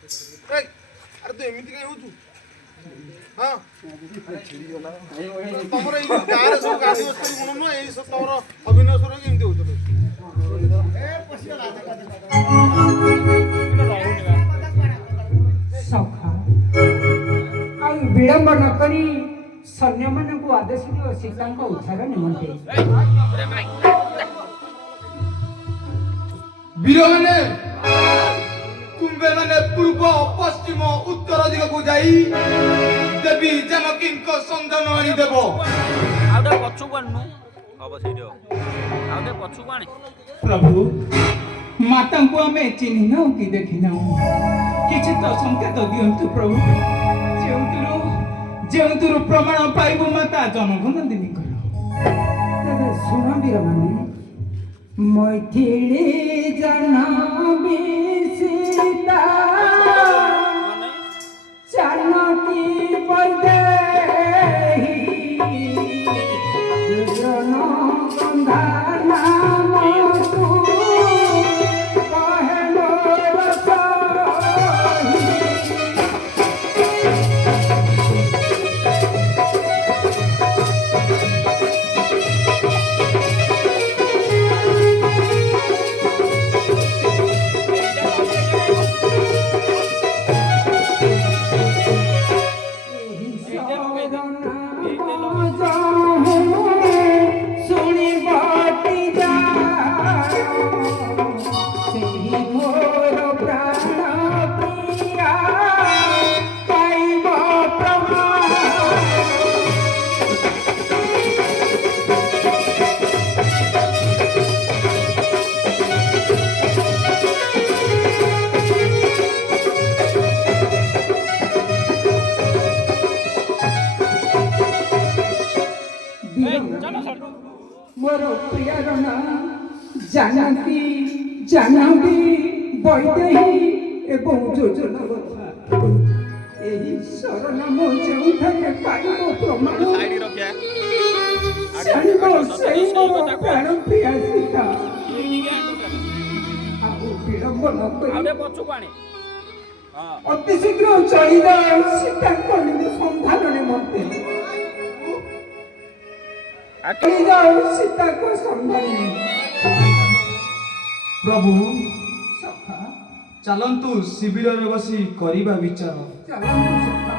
अरे तू एमती कहीं होचु हां तमर ए गारे सब गाड़ी वस्तु गुण न ए सब तमर अभिनय सर केमती होचु ए पसिला सखा आ विलंब न करी सैन्य मन को आदेश दियो सीता को उद्धार निमंते वीर माने कुंभे माने पूर्व पश्चिम उत्तर दिग को जाई देवी जानकी को संधान आनी देबो आउटे पछु बननु अब सेइरो आउटे पछु बाणी प्रभु माता को हमें चिन्ह न कि देखि न किछि तो संकेत दियंतु प्रभु जेउतुरु प्रमाण पाइबो माता जनगण दिनी करो तबे सुन वीर माने मैथिली जनाबी सीता जानकी बदेही जन गंधा नाम तू कहलो रसही मोर प्रियर नाम जानकी जानवी बैदेही एवं योजन कथा एही शरण नाम जो थे पाइब प्रमाण ସେଇ ମୋର କଥା କହ। ପ୍ରାଣ ପ୍ରିୟା ସୀତା ଏଇଠିକି ଆଣୁ ତାହେଲେ। ଆଉ ବିଳମ୍ବ ନ ଆଉ କରି ଟିକେ ପଛକୁ ଆଣେ। ହଁ। ଅତି ଶୀଘ୍ର ଚଳିଯାଅ ସୀତାଙ୍କ ସନ୍ଧାନ ନିମନ୍ତେ ଆକେ ଚଳିଯାଅ ସୀତାଙ୍କ ସନ୍ଧାନ ପ୍ରଭୁ ସଖା ଚାଲନ୍ତୁ ଶିବିରରେ ବସି କରିବା ବିଚାର। ଚାଲନ୍ତୁ ସଖା